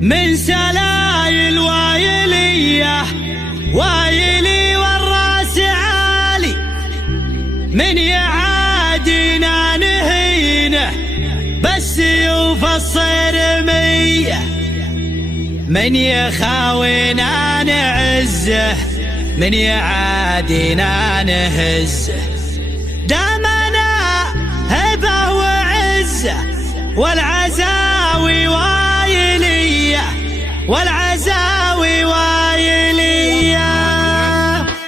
من سلايل وايلية وايلي والراس عالي، من يعادينا نهينه بس يوفى الصرمية، من يخاوينا نعزه من يعادينا نهزه. دامنا هبه وعزه والعزاوي وايلية والعزاوي وايلية.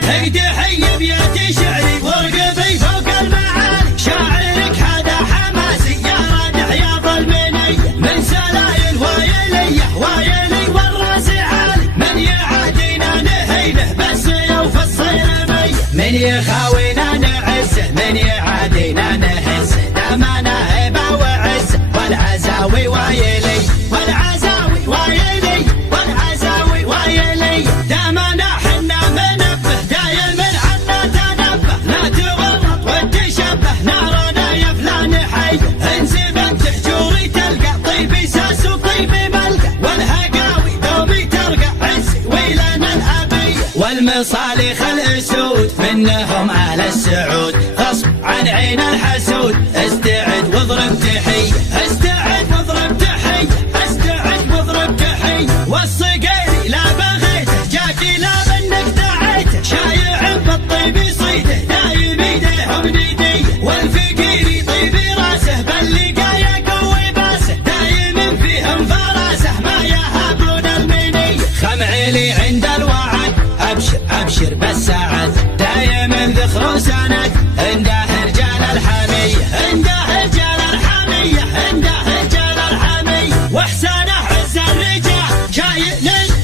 هيدي حي بيدي شعري ورقبي فوق المعالي، شاعرك هذا حماسي يا رادح يا ظلمني. من سلايل وايلية وايلي والراس عالي، من يعادينا نهينه بس يوفى الصرمية، من يخاوينا نعزه من يعادينا نهزه. دامنا هبه وعزه والعزاوي وايلي والعزاوي وايلي والعزاوي وايلي. دامنا حنا منبه دايما عنا تنبه، لا تورط وتشبه نارنا يا فلان حي. انزبن تحجوري تلقى طيبي ساس وطيبي ملقى، والهقاوي دوبي ترقى عزي ويلنا الابيه. والمصالح الاسود منهم على السعود، غصب عن عين الحسود. استعد واضرب تحيه استعد واضرب تحيه استعد واضرب تحيه. والصقيري لا بغيته جاكي لا منك دعيته، شايع بالطيب صيده دايم ايديهم نديه. والفقيري طيبي راسه باللقايا قوي باسه، دايم فيهم فراسه ما يهابون المنيه. خمعيلي عند الوعد ابشر ابشر بالسعد، دايم ذخر وسند عنده رجال الحميه عنده رجال الحميه عنده رجال الحميه. واحسانه عز الرجال شايل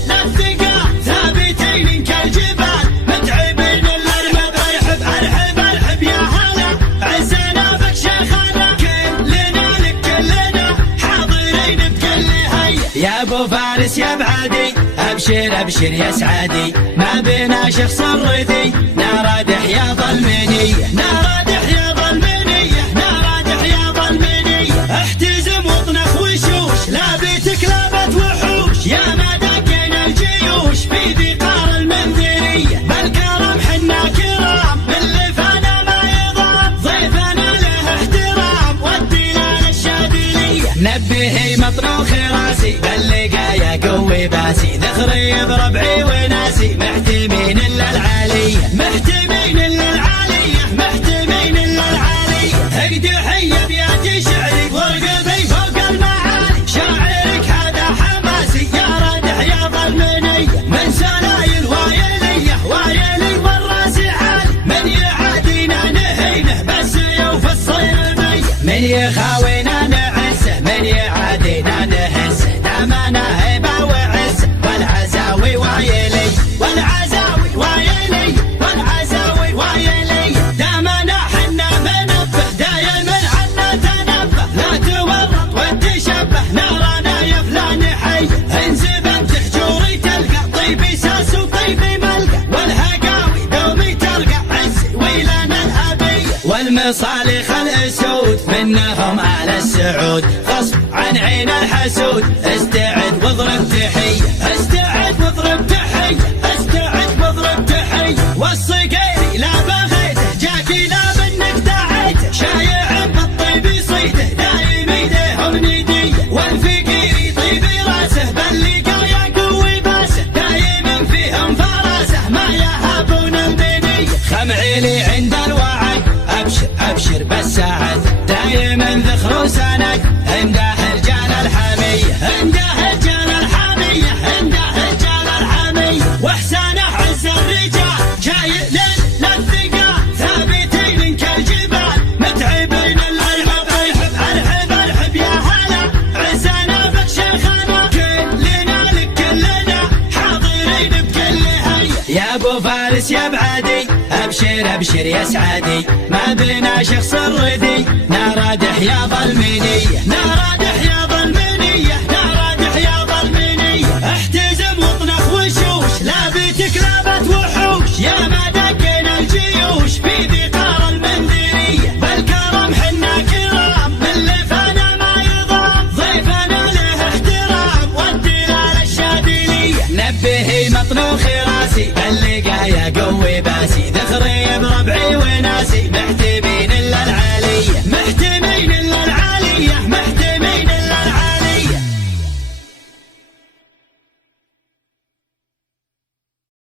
للثقال، ثابتين كالجبال متعبين الارمب. ارحب ارحب ارحب يا هلا عزنا بك شيخنا، كلنا لك كلنا حاضرين بكل هيا. يا ابو فارس يا بعدي ابشر ابشر يا سعادي، ما بينا شخص الردي نارادح يا ظلمنيه نارادح يا ظلمنيه نارادح يا ظلمنيه. احتزم وطنخ وشوش لابتك لابت وحوش، يا ما دقينا الجيوش في ذقار المنذريه. بالكرم حنا كرام من لفانا ما يضام، ضيفنا له احترام والديانه الشاذليه. نبهي مطروخ راسي باللقايا قوي باسي، ذخري بربعي وناسي محتمين الا العاليه محتمين الا العاليه محتمين الا العاليه. هيدي حيه بيدي شعري ورقبي فوق المعالي، شاعرك هذا حماسي يا رادح يا ظلمني. من سلايل وايليه وايلي والراس عالي، من يعادينا نهينه بس يوفى الصرمية، من يخاوينا نعزه من يعادينا نهزه. دامنا هبه وعزه والعزاوي وايلي والعزاوي وايلي والعزاوي وايلي. دامنا حنا منبه دايما عنا تنبه، لا تورط وتشبه نارنا يا فلان حي. انزبن تحجوري تلقى طيبي ساس وطيبي ملقى، والهقاوي دومي ترقى عزي ويلنا الابيه. والمصالح الاسود منهم على السعود، غصب عن عين الحسود. استعد واضرب تحيه استعد واضرب تحيه استعد واضرب تحيه. والصقيري لا بغيته جاكي لا منك دعيته، شايع بالطيب صيده دايم ايديهم نديه. والفقيري طيبي راسه باللقايا قوي باسه، دايم فيهم فراسه ما يهابون المنيه. خمعيلي عند الوعد ابشر ابشر بالسعد، دايما ذخر وسند عنده رجال الحميه عنده رجال الحميه عنده رجال الحميه. واحسانه عز الرجال شايل للثقال، ثابتين كالجبال متعبين الارحب ارحب ارحب ارحب يا هلا عزنا بك شيخنا، كلنا لك كلنا حاضرين بكل هيا. يا ابو فارس يا بعدي ابشر ابشر يا سعادي، ما بينا شخص الردي نارادح يا ظلمنيه نارادح يا ظلمنيه نارادح يا ظلمنيه. احتزم وطنخ وشوش لابتك لابت وحوش، يا ما دقينا الجيوش في ذقار المنذريه. بالكرم حنا كرام من لفانا ما يضام، ضيفنا له احترام والديانه نبهي مطنوخ راسي اللقايا قوي باسي ذخري